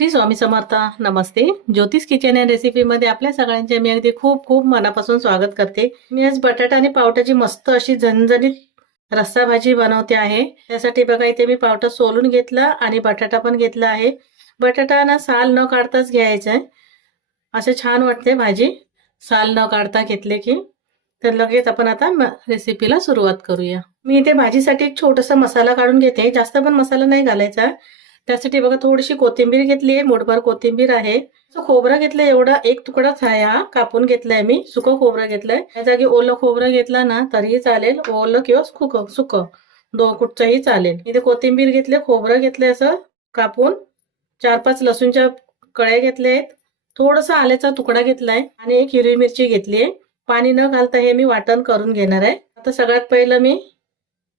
श्री स्वामी समर्थ. नमस्ते. ज्योतिष kitchen and रेसिपीमध्ये आपल्या सगळ्यांचे मी अगदी खूप खूप मनापासून स्वागत करते. मी आज बटाटा आणि पावट्याची मस्त अशी झणझणीत रस्सा भाजी बनवते आहे. त्यासाठी बघा इथे मी पावटा सोलून घेतला आणि बटाटा पण घेतला आहे. बटाटा ना साल न काढताच घ्यायचं आहे. असे छान वाटते भाजी साल न काढता घेतले की. तर लगेच आपण आता रेसिपीला सुरुवात करूया. मी इथे भाजीसाठी एक छोटासा मसाला काढून घेते. जास्त पण मसाला नाही घालायचा. त्यासाठी बघा थोडीशी कोथिंबीर घेतली आहे. मोठभर कोथिंबीर आहे. खोबरं घेतलंय, एवढा एक तुकडाच आहे हा. कापून घेतलाय मी. सुकं खोबरं घेतलंय. त्या जागी ओलं खोबरं घेतलं ना तरीही चालेल. ओलं किंवा सुकं दोन कुठचंही चालेल. इथे कोथिंबीर घेतले, खोबरं घेतलंय असं कापून. 4-5 लसूणच्या कळ्या घेतल्या आहेत. थोडासा आल्याचा तुकडा घेतलाय आणि एक हिरवी मिरची घेतलीये. पाणी न घालता हे मी वाटण करून घेणार आहे. आता सगळ्यात पहिलं मी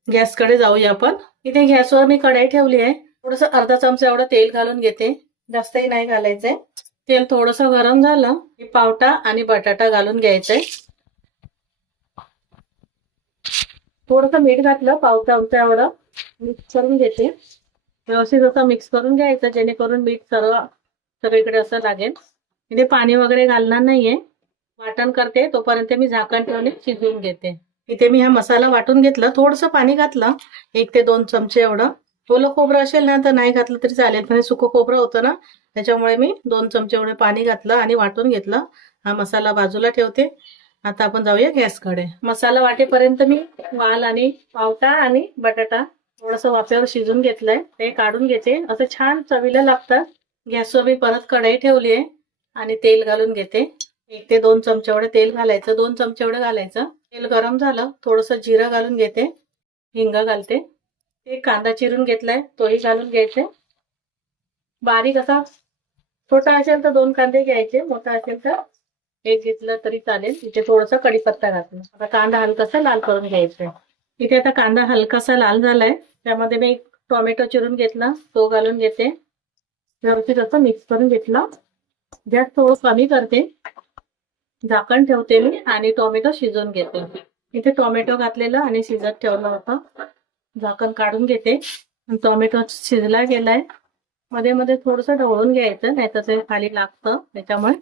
गॅसकडे जाऊया आपण. इथे गॅसवर मी कढई ठेवली आहे. थोडस अर्धा चमचा एवढं तेल घालून घेते. जास्तही नाही घालायचंय. तेल थोडस गरम झालं की पावटा आणि बटाटा घालून घ्यायचंय. थोडस मीठ घातलं, पाव चमचा एवढं मिक्स करून घेते. व्यवस्थित असं मिक्स करून घ्यायचं जेणेकरून मीठ सगळीकडे असं लागेल. इथे पाणी वगैरे घालणार नाहीये. वाटण करते तोपर्यंत मी झाकण ठेवून शिजवून घेते. इथे मी हा मसाला वाटून घेतला. थोडस पाणी घातलं, 1 ते 2 चमचे एवढं. ओलं खोबरं असेल ना तर नाही घातलं तरी चालेल, पण सुकं खोबरं होतं ना त्याच्यामुळे मी 2 चमचे एवढे पाणी घातलं आणि वाटून घेतलं. हा मसाला बाजूला ठेवते. आता आपण जाऊया गॅसकडे. मसाला वाटेपर्यंत मी वाल आणि पावटा आणि बटाटा थोडस वाफेवर शिजून घेतलंय. ते काढून घेते. असं छान चवीला लागतात. गॅसवर मी परत कढई ठेवली आहे आणि तेल घालून घेते. 1 ते 2 चमचे एवढे तेल घालायचं. 2 चमचे एवढे घालायचं. तेल गरम झालं, थोडस जिरं घालून घेते. हिंग घालते. एक कांदा चिरून घेतलाय, तोही घालून घ्यायचे. बारीक असा. छोटा असेल तर 2 कांदे घ्यायचे, मोठा असेल तर 1 घेतलं तरी चालेल. इथे थोडासा कढीपत्ता घातला. आता कांदा हलकासा लाल करून घ्यायचा. इथे आता कांदा हलकासा लाल झालाय. त्यामध्ये मी एक टोमॅटो चिरून घेतला, तो घालून घेते. व्यवस्थित असं मिक्स करून घेतला. गॅस थोडं कमी करते. झाकण ठेवते मी आणि टोमॅटो शिजवून घेते. इथे टोमॅटो घातलेला आणि शिजत ठेवलं होतं. झाकण काढून घेते. टोमॅटो शिजला गेलाय. मध्ये मध्ये थोडस ढवळून घ्यायचं, नाहीतर ते खाली लागतं. त्याच्यामुळे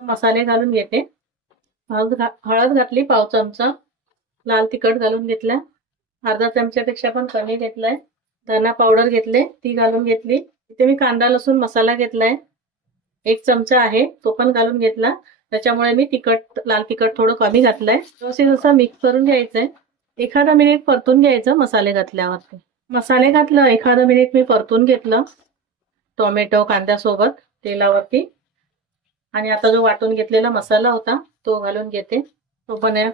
मसाले घालून घेते. हळद घातली पाव चमचा. लाल तिखट घालून घेतला. अर्धा चमच्यापेक्षा पण कमी घेतलाय. धना पावडर घेतले, ती घालून घेतली. इथे मी कांदा लसूण मसाला घेतलाय, 1 चमचा आहे, तो पण घालून घेतला. त्याच्यामुळे मी लाल तिखट थोडं कमी घातलंय. व्यवस्थित असं मिक्स करून घ्यायचंय. एखादा मिनिट परतून घ्यायचं मसाले घातल्यावरती. मसाले घातलं, एखादा मिनिट मी परतून घेतलं टोमॅटो कांद्यासोबत तेलावरती. आणि आता जो वाटून घेतलेला मसाला होता तो घालून घेते. तो पण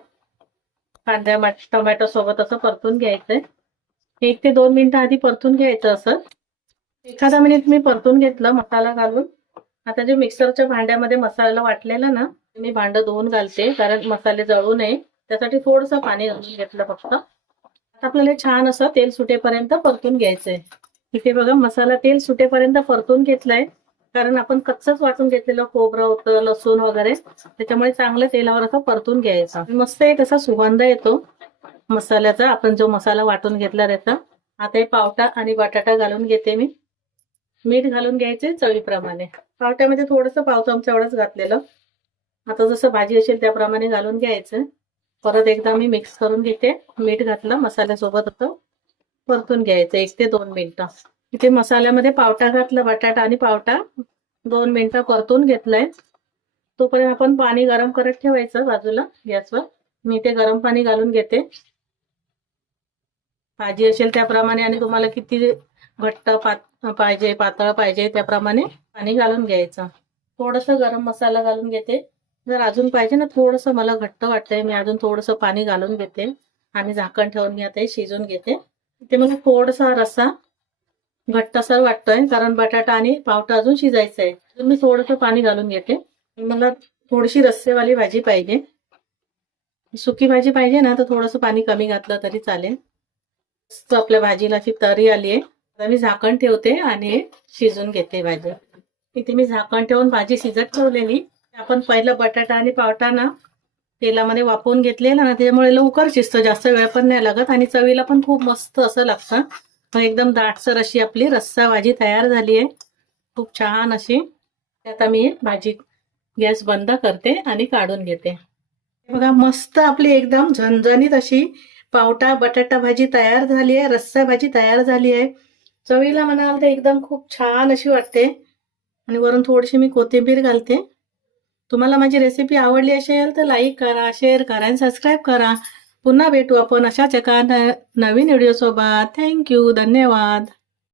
कांद्या टोमॅटो सोबत असं परतून घ्यायचंय. 1 ते 2 मिनिटं आधी परतून घ्यायचं असं. एखादा मिनिट मी परतून घेतलं मसाला घालून. आता जे मिक्सरच्या भांड्यामध्ये मसाला वाटलेला ना, मी भांडं धुवून घालते, कारण मसाले जळू नये. त्यासाठी थोडंसं पाणी घालून घेतलं फक्त. आता आपल्याला छान असं तेल सुटेपर्यंत परतून घ्यायचंय. इथे बघा मसाला तेल सुटेपर्यंत परतून घेतलाय, कारण आपण कच्चच वाटून घेतलेलं खोबरं होतं, लसूण वगैरे. त्याच्यामुळे चांगलं तेलावर असं परतून घ्यायचं. मस्त एक असा सुगंध येतो मसाल्याचा, आपण जो मसाला वाटून घेतला त्याचा. आता हे पावटा आणि बटाटा घालून घेते मी. मीठ घालून घ्यायचे चवीप्रमाणे. पावट्यामध्ये थोडंसं पाव चमचा एवढंच घातलेलं. आता जसं भाजी असेल त्याप्रमाणे घालून घ्यायचं. परत एकदा मी मिक्स करून घेते. मीठ घातलं मसाल्यासोबत असं परतून घ्यायचं 1 ते 2 मिनिटं. इथे मसाल्यामध्ये पावटा घातला, बटाटा आणि पावटा 2 मिनिटं परतून घेतलंय. तोपर्यंत आपण पाणी गरम करत ठेवायचं बाजूला गॅसवर. मी इथे गरम पाणी घालून घेते. भाजी असेल त्याप्रमाणे आणि तुम्हाला किती घट्ट पाहिजे पातळ पाहिजे त्याप्रमाणे पाणी घालून घ्यायचं. थोडंसं गरम मसाला घालून घेते. जर अजून पाहिजे ना थोडंसं मला घट्ट वाटतंय, मी अजून थोडंसं पाणी घालून घेते आणि झाकण ठेवून मी आता शिजून घेते. इथे मला थोडासा रस्सा घट्टसर वाटतोय, कारण बटाटा आणि पावटा अजून शिजायचं आहे. तर मी थोडंसं पाणी घालून घेते. मला थोडीशी रस्सेवाली भाजी पाहिजे. सुकी भाजी पाहिजे ना तर थोडंसं पाणी कमी घातलं तरी चालेल. आपल्या भाजीला अशी तरी आली आहे. आता मी झाकण ठेवते आणि शिजून घेते भाजी. इथे मी झाकण ठेवून भाजी शिजत ठेवलेली. आपण पहिलं बटाटा आणि पावटा ना तेलामध्ये वाफवून घेतलेला ना, त्यामुळे लवकर शिजतं, जास्त वेळ पण नाही लागत आणि चवीला पण खूप मस्त असं लागतं. एकदम दाटसर अशी आपली रस्सा भाजी तयार झाली आहे. खूप छान अशी. आता मी भाजी गॅस बंद करते आणि काढून घेते. बघा मस्त आपली एकदम झणझणीत अशी पावटा बटाटा भाजी तयार झाली आहे. रस्सा भाजी तयार झाली आहे. चवीला म्हणाल तर एकदम खूप छान अशी वाटते. आणि वरून थोडीशी मी कोथिंबीर घालते. तुम्हाला माझी रेसिपी आवडली असेल तर लाईक करा, शेअर करा आणि सबस्क्राईब करा. पुन्हा भेटू आपण अशाच एका नवीन व्हिडिओ सोबत. थँक्यू, धन्यवाद.